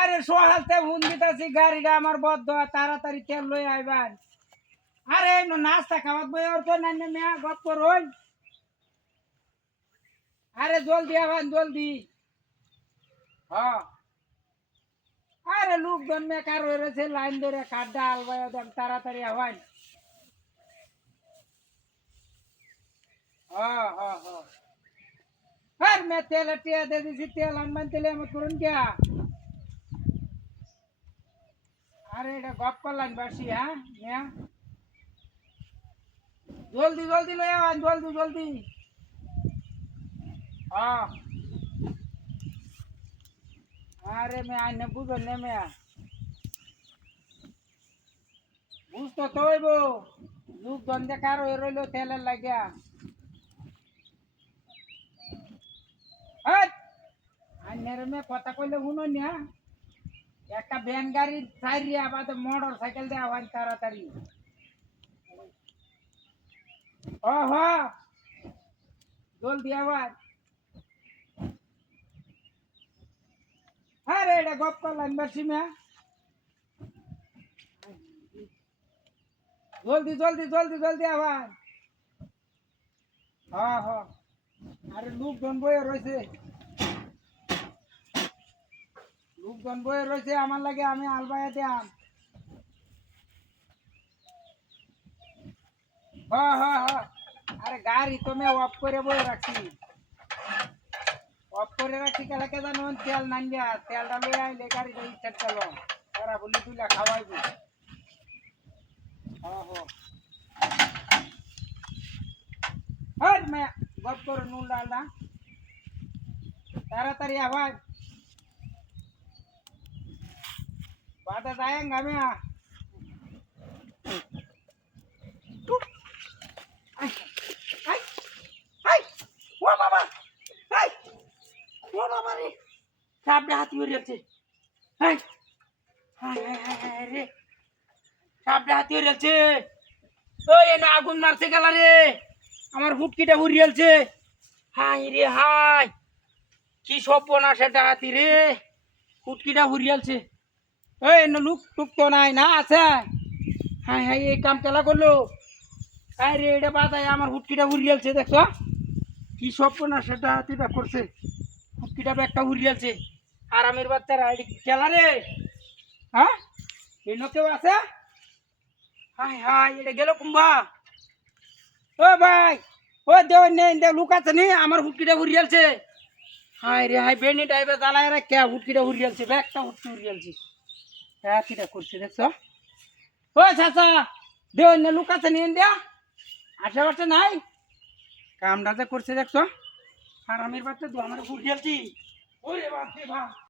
আরে সোহালতে ফোন দিতেছি গাড়িটা আমার বদ্ধ তাড়াতাড়ি তেল লই আইবার। আরে নাস্তা খাওয়াত বই ওর তো নাইনে মেয়া গপ করুন। আরে জলদি আবান জলদি। হ্যাঁ আরে লোকজন মেকার রয়েছে লাইন ধরে কাঠটা আলবাই দেন তাড়াতাড়ি আবান। হ্যাঁ হ্যাঁ হ্যাঁ আর मैं तेल टिया दे दी तेल अनमान तेल हम तुरंत क्या। अरे এটা গপ করলাম বাসি হ্যাঁ মিয়া জলদি জলদি লই আন জলদি জলদি। হ্যাঁ আরে মে আইনে বুঝো নে মিয়া বুঝতো তো হইব যুগ ধন্দে কার হয়ে রইল তেলের লাগিয়া। হ্যাঁ আইনের মে কথা কইলে শুনো না একটা ভ্যান গাড়ি চাইরি আবার মোটর সাইকেল দিয়ে আওয়াজ তাড়াতাড়ি। ও হ জলদি আওয়াজ। আরে এটা গপ করলাম বাসি মিয়া জলদি জলদি জলদি জলদি আওয়াজ। হ্যাঁ হ্যাঁ আরে লোকজন বয়ে রয়েছে লোকজন বয়ে রয়েছে আমার লাগে আমি আলবাইয়া দিয়াম। হ্যাঁ হ্যাঁ হ্যাঁ আরে গাড়ি তো আমি অফ করে বয়ে রাখছি অফ করে রাখছি কেলা কে জানো তেল নাই দিয়া তেলটা লই আইলে গাড়িটা স্টার্ট করলো ওরা বলি তুইলা খাওয়াইবি। হ্যাঁ হ্যাঁ হ্যাঁ মে গপ করে নুন ডালটা তাড়াতাড়ি আওয়াজ বাধা যায়ঙ্গা মিয়া। আই আই আই ও বাবা আই ও বাবা রে সাপটা হাতি হয়ে যাচ্ছে। I high high high high রে সাপটা হাতি হয়ে যাচ্ছে। ওই না আগুন মারছে গেল রে আমার হুটকিটা উড়িয়েছে। হাই রে হাই কি সর্বনাশ এটা হাতি রে হুটকিটা উড়িয়েছে। ওই না লুক টুক তো নাই না আছে। হাই হাই এই কাম কেলা করলো আই রে এটা বাদায় আমার হুটকিটা উড়িয়েছে দেখছো কি সর্বনাশ এটা হাতিটা করছে হুটকিটা ব্যাগটা উড়িয়েছে। আরামের বাচ্চারা খেলা রে হ্যাঁ এই কেউ আছে। হাই হাই এটা গেল কুম্ভা ও ভাই ও দেও নেই লুক আছে নি আমার হুটকিটা উড়িয়েছে। হাই রে হাই বেনি টাইপে জ্বালায় রে কে হুটকিটা উড়িয়েছে ব্যাগটা হুটকি উড়িয়েছে হ্যাঁ কিটা করছে দেখছো। ও চাচা দেও নে লুক আছে নি দেয়া আশেপাশে নাই কামটা যে করছে দেখছো আরামের বাচ্চা তো আমার উড়িয়েছি ওরে বাপ রে বাপ।